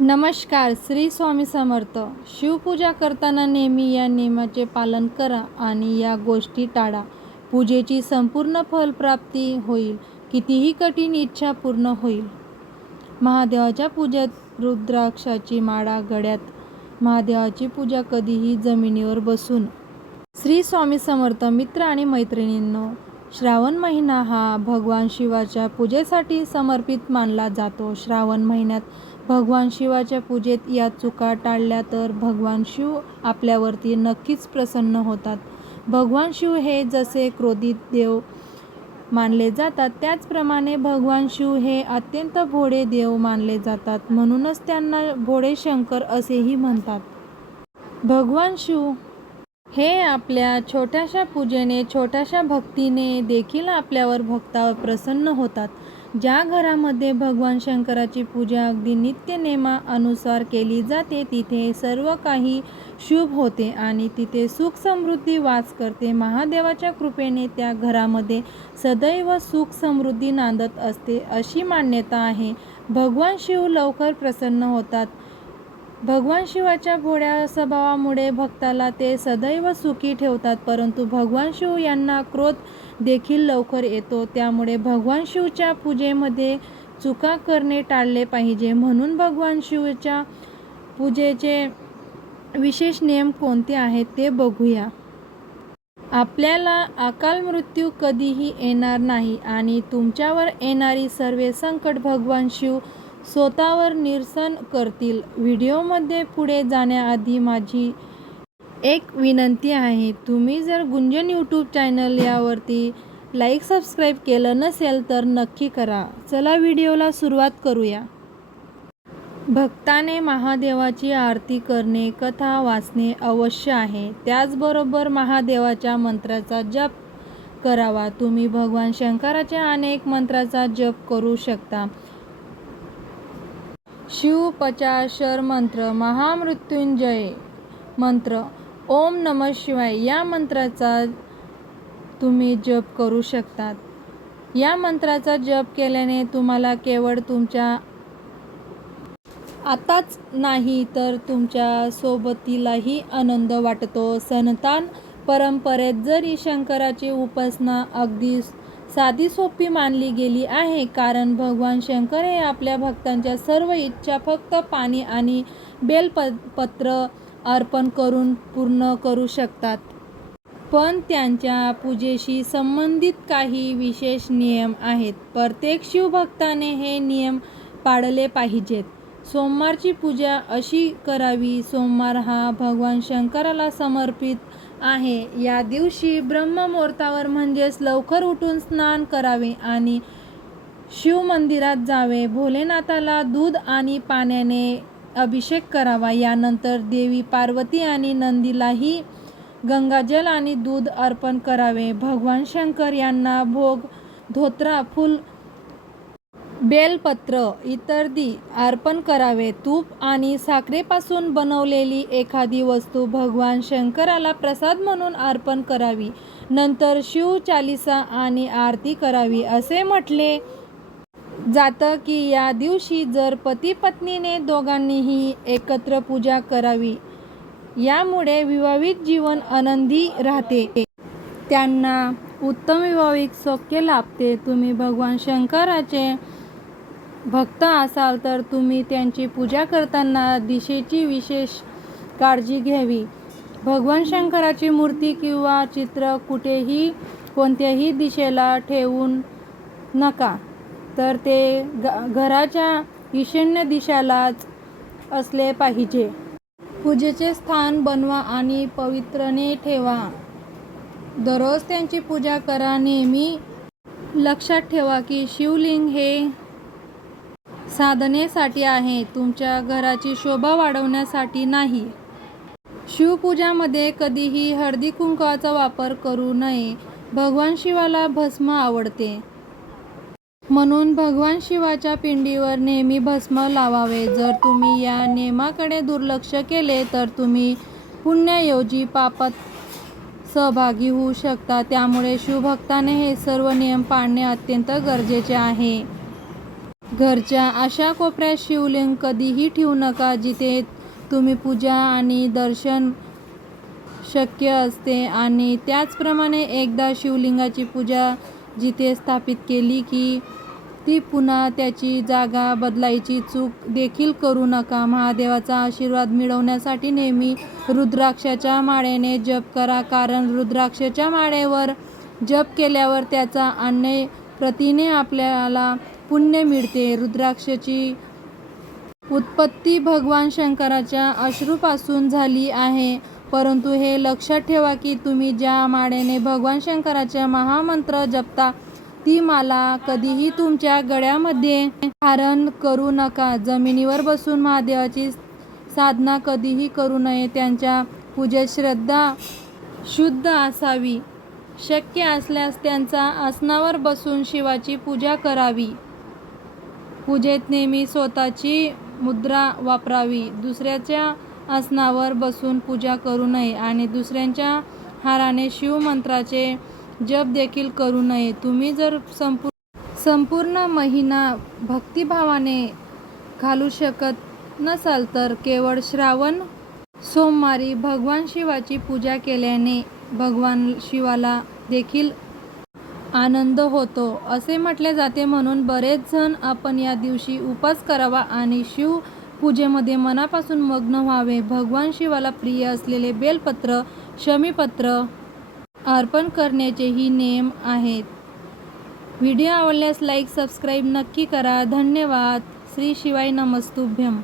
नमस्कार. श्री स्वामी समर्थ. शिवपूजा करताना नेहमी या नियमाचे पालन करा आणि या गोष्टी टाळा. पूजेची संपूर्ण फलप्राप्ती होईल. कितीही कठीण इच्छा पूर्ण होईल. महादेवाच्या पूजेत रुद्राक्षाची माळा गळ्यात. महादेवाची पूजा कधीही जमिनीवर बसून. श्री स्वामी समर्थ. मित्र आणि मैत्रिणींनो, श्रावण महिना हा भगवान शिवाच्या पूजेसाठी समर्पित मानला जातो. श्रावण महिन्यात भगवान शिवाच्या पूजेत या चुका टाळल्या तर भगवान शिव आपल्यावरती नक्कीच प्रसन्न होतात. भगवान शिव हे जसे क्रोधित देव मानले जातात, त्याचप्रमाणे भगवान शिव हे अत्यंत भोळे देव मानले जातात. म्हणूनच त्यांना भोळे शंकर असेही म्हणतात. भगवान शिव हे आपल्या छोट्याशा पूजेने, छोट्याशा भक्तीने देखील आपल्यावर भक्तावर प्रसन्न होतात. ज्या घरामध्ये भगवान शंकराची पूजा अगदी नित्यनेमानुसार केली जाते, तिथे सर्व काही शुभ होते आणि तिथे सुख समृद्धी वास करते. महादेवाच्या कृपेने त्या घरामध्ये सदैव सुख समृद्धी नांदत असते, अशी मान्यता आहे. भगवान शिव लवकर प्रसन्न होतात. भगवान शिवाच्या भोळ्या स्वभावामुळे भक्ताला ते सदैव सुखी ठेवतात. परंतु भगवान शिव यांना क्रोध देखील लवकर येतो. त्यामुळे भगवान शिवच्या पूजेमध्ये चुका करणे टाळले पाहिजे. म्हणून भगवान शिवच्या पूजेचे विशेष नियम कोणते आहेत ते बघूया. आपल्याला अकाल मृत्यू कधीही येणार नाही आणि तुमच्यावर येणारी सर्व संकट भगवान शिव स्वतःवर निरसन करतील. व्हिडिओमध्ये पुढे जाण्याआधी माझी एक विनंती आहे. तुम्ही जर गुंजन यूट्यूब चॅनल यावरती लाईक सबस्क्राईब केलं नसेल तर नक्की करा. चला व्हिडिओला सुरुवात करूया. भक्ताने महादेवाची आरती करणे, कथा वाचणे अवश्य आहे. त्याचबरोबर महादेवाच्या मंत्राचा जप करावा. तुम्ही भगवान शंकराच्या अनेक मंत्राचा जप करू शकता. शिव 50 मंत्र, महामृत्युंजय मंत्र, ओम नमः शिवाय या मंत्राचा तुम्ही जप करू शकतात. या मंत्राचा जप केल्याने तुम्हाला केवळ तुमच्या आताच नाही तर तुमच्या सोबतीलाही आनंद वाटतो. सनातन परंपरेत जरी शंकराची उपासना अगदी साधी सोपी मानली गेली आहे, कारण भगवान शंकर हे आपल्या भक्तांच्या सर्व इच्छा फक्त पाणी आणि बेलपत्र अर्पण करून पूर्ण करू शकतात. पण त्यांच्या पूजेशी संबंधित काही विशेष नियम आहेत. प्रत्येक शिवभक्ताने हे नियम पाळले पाहिजेत. सोमवारची पूजा अशी करावी. सोमवार हा भगवान शंकराला समर्पित आहे. या दिवशी ब्रह्ममुहूर्तावर म्हणजेच लवकर उठून स्नान करावे आणि शिव मंदिरात जावे. भोलेनाथाला दूध आणि पाण्याने अभिषेक करावा. यानंतर देवी पार्वती आणि नंदीलाही गंगाजल आणि दूध अर्पण करावे. भगवान शंकर यांना भोग, धोत्रा, फूल, बेलपत्र इत्यादी अर्पण करावे. तूप आणि साखरेपासून बनवलेली एखादी वस्तू भगवान शंकराला प्रसाद म्हणून अर्पण करावी. नंतर शिव चालीसा आणि आरती करावी. असे म्हटले जातं की या दिवशी जर पती पत्नीने दोघांनीही एकत्र पूजा करावी, यामुळे विवाहित जीवन आनंदी राहते. त्यांना उत्तम वैवाहिक सौख्य लाभते. तुम्ही भगवान शंकराचे भक्त असाल तर तुम्ही त्यांची पूजा करताना दिशेची विशेष काळजी घ्यावी. भगवान शंकराची मूर्ती किंवा चित्र कुठेही कोणत्याही दिशेला ठेवू नका, तर ते घराच्या ईशान्य दिशेलाच असले पाहिजे. पूजेचे स्थान बनवा आणि पवित्रने ठेवा. दररोज त्यांची पूजा करा. नेहमी लक्षात ठेवा की शिवलिंग हे साधनेसाठी आहे, तुमच्या घराची शोभा वाढवण्यासाठी नाही. शिवपूजामध्ये कधीही हळदी कुंकवाचा वापर करू नये. भगवान शिवाला भस्म आवडते, म्हणून भगवान शिवाच्या पिंडीवर नेहमी भस्म लावावे. जर तुम्ही या नियमाकडे दुर्लक्ष केले तर तुम्ही पुण्याऐवजी पापात सहभागी होऊ शकता. त्यामुळे शिवभक्ताने हे सर्व नियम पाळणे अत्यंत गरजेचे आहे. घरच्या अशा कोपऱ्यात शिवलिंग कधीही ठेवू नका जिथे तुम्ही पूजा आणि दर्शन शक्य असते. आणि त्याचप्रमाणे एकदा शिवलिंगाची पूजा जिथे स्थापित केली की ती पुन्हा त्याची जागा बदलायची चूक देखील करू नका. महादेवाचा आशीर्वाद मिळवण्यासाठी नेहमी रुद्राक्षाच्या माळेने जप करा, कारण रुद्राक्षाच्या माळेवर जप केल्यावर त्याचा अन्य प्रतीने आपल्याला पुण्य मिळते. रुद्राक्षाची उत्पत्ती भगवान शंकराच्या अश्रूपासून झाली आहे. परंतु हे लक्षात ठेवा की तुम्ही ज्या माळेने भगवान शंकराचा महामंत्र जपता ती माला कधीही तुमच्या गळ्यामध्ये धारण करू नका. जमिनीवर बसून महादेवाची साधना कधीही करू नये. त्यांच्या पूजेत श्रद्धा शुद्ध असावी. शक्य असल्यास त्यांच्या आसनावर बसून शिवाची पूजा करावी. पूजेत नेहमी स्वतःची मुद्रा वापरावी. दुसऱ्याच्या आसनावर बसून पूजा करू नये आणि दुसऱ्यांच्या हाराने शिवमंत्राचे जप देखील करू नये. तुम्ही जर संपूर्ण महिना भक्तिभावाने घालू शकत नसाल तर केवळ श्रावण सोमवारी भगवान शिवाची पूजा केल्याने भगवान शिवाला देखील आनंद होतो असे म्हटले जाते. म्हणून बरेच जण आपण या दिवशी उपास करावा आणि शिव पूजेमध्ये मनापासून मग्न व्हावे. भगवान शिवाला प्रिय असलेले बेलपत्र, शमीपत्र अर्पण करण्याचेही नियम आहेत. व्हिडिओ आवडल्यास लाईक, सबस्क्राईब नक्की करा. धन्यवाद. श्री शिवाय नमस्तुभ्यम.